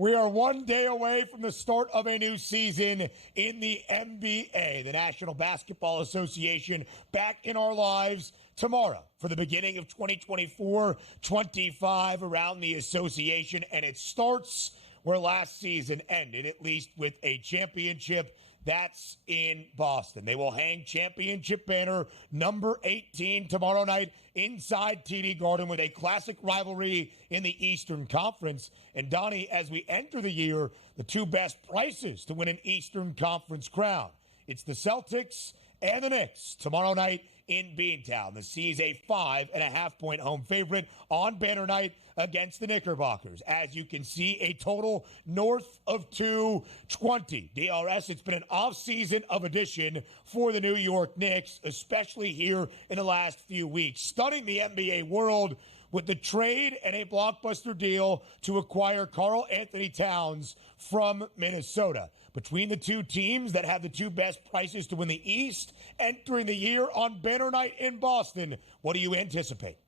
We are one day away from the start of a new season in the NBA, the National Basketball Association, back in our lives tomorrow for the beginning of 2024-25 around the association. And it starts where last season ended, at least with a championship. That's in Boston. They will hang championship banner number 18 tomorrow night inside TD Garden with a classic rivalry in the Eastern Conference. And Donnie, as we enter the year, the two best prices to win an Eastern Conference crown. It's the Celtics and the Knicks tomorrow night in Beantown. The C's a 5.5-point home favorite on banner night against the Knickerbockers. As you can see, a total north of 220. DRS, it's been an offseason of addition for the New York Knicks, especially here in the last few weeks. Stunning the NBA world with the trade and a blockbuster deal to acquire Karl Anthony Towns from Minnesota. Between the two teams that have the two best prices to win the East entering the year on banner night in Boston, what do you anticipate?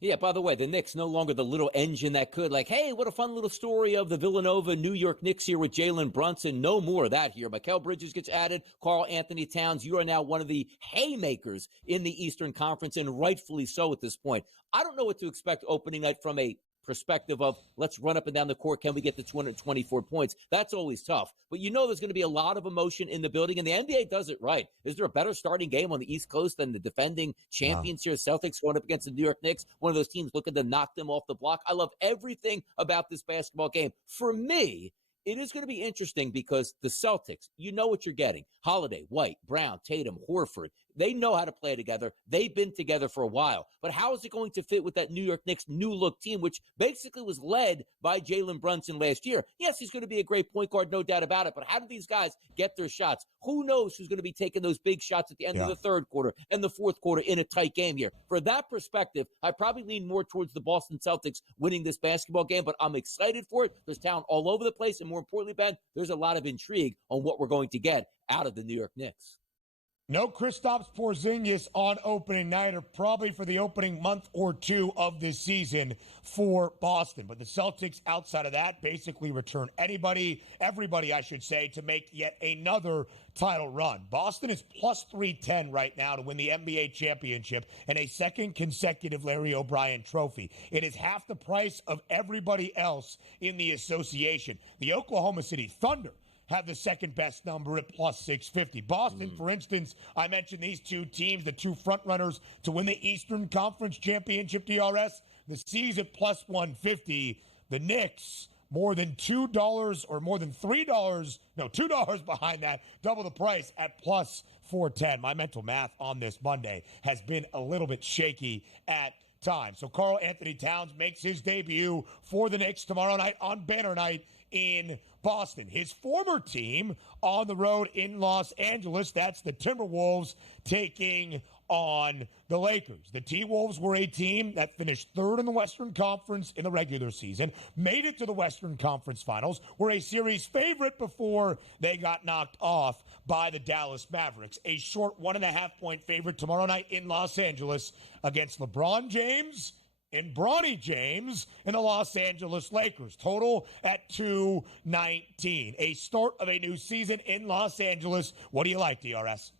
Yeah, by the way, the Knicks no longer the little engine that could, like, hey, what a fun little story of the Villanova New York Knicks here with Jalen Brunson. No more of that here. Mikel Bridges gets added. Karl Anthony Towns, you are now one of the haymakers in the Eastern Conference, and rightfully so at this point. I don't know what to expect opening night from a perspective of let's run up and down the court. Can we get to 224 points? That's always tough. But you know there's going to be a lot of emotion in the building, and the NBA does it right. Is there a better starting game on the East Coast than the defending champions here, Celtics, going up against the New York Knicks, one of those teams looking to knock them off the block? I love everything about this basketball game. For me, it is going to be interesting because the Celtics, you know what you're getting. Holiday, White, Brown, Tatum, Horford. They know how to play together. They've been together for a while. But how is it going to fit with that New York Knicks new-look team, which basically was led by Jalen Brunson last year? Yes, he's going to be a great point guard, no doubt about it. But how do these guys get their shots? Who knows who's going to be taking those big shots at the end of the third quarter and the fourth quarter in a tight game here? For that perspective, I probably lean more towards the Boston Celtics winning this basketball game, but I'm excited for it. There's talent all over the place, and more importantly, Ben, there's a lot of intrigue on what we're going to get out of the New York Knicks. No Kristaps Porzingis on opening night, or probably for the opening month or two of this season for Boston. But the Celtics, outside of that, basically return everybody, I should say, to make yet another title run. Boston is plus 310 right now to win the NBA championship and a second consecutive Larry O'Brien trophy. It is half the price of everybody else in the association. The Oklahoma City Thunder have the second best number at plus 650. Boston, for instance, I mentioned these two teams, the two frontrunners to win the Eastern Conference Championship DRS. The C's at plus 150. The Knicks, more than $2 or more than $3, no, $2 behind that, double the price at plus 410. My mental math on this Monday has been a little bit shaky at times. So Karl Anthony Towns makes his debut for the Knicks tomorrow night on banner night in Boston. His former team on the road in Los Angeles, that's the Timberwolves, taking on the Lakers. The T-Wolves were a team that finished third in the Western Conference in the regular season, made it to the Western Conference Finals, were a series favorite before they got knocked off by the Dallas Mavericks. A short 1.5-point favorite tomorrow night in Los Angeles against LeBron James and Bronny James and the Los Angeles Lakers. Total at 219. A start of a new season in Los Angeles. What do you like, DRS?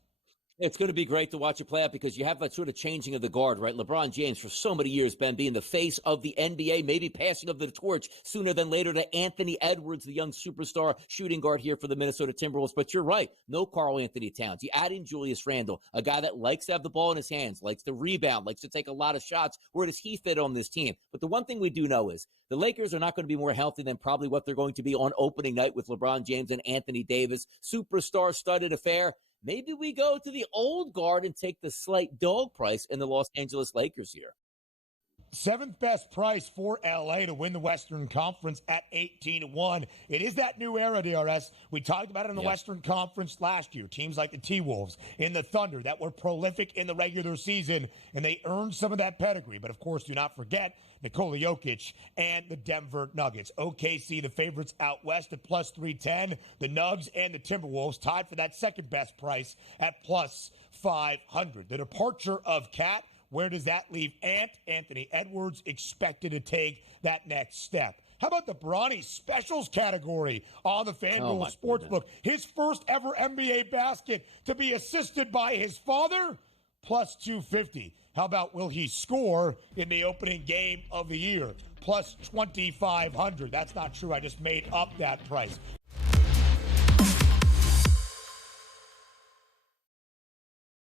It's going to be great to watch it play out because you have that sort of changing of the guard, right? LeBron James, for so many years, Ben, being the face of the NBA, maybe passing of the torch sooner than later to Anthony Edwards, the young superstar shooting guard here for the Minnesota Timberwolves. But you're right, no Karl Anthony Towns. You add in Julius Randle, a guy that likes to have the ball in his hands, likes to rebound, likes to take a lot of shots. Where does he fit on this team? But the one thing we do know is the Lakers are not going to be more healthy than probably what they're going to be on opening night with LeBron James and Anthony Davis. Superstar-studded affair. Maybe we go to the old guard and take the slight dog price in the Los Angeles Lakers here. Seventh best price for LA to win the Western Conference at 18-1. It is that new era, DRS. We talked about it in the Western Conference last year. Teams like the T-Wolves and the Thunder that were prolific in the regular season, and they earned some of that pedigree. But, of course, do not forget Nikola Jokic and the Denver Nuggets. OKC, the favorites out west at plus 310. The Nugs and the Timberwolves tied for that second best price at plus 500. The departure of Cat, where does that leave Anthony Edwards expected to take that next step? How about the Bronny specials category on the FanDuel Sportsbook? His first ever NBA basket to be assisted by his father, plus 250. How about will he score in the opening game of the year? Plus 2,500. That's not true. I just made up that price.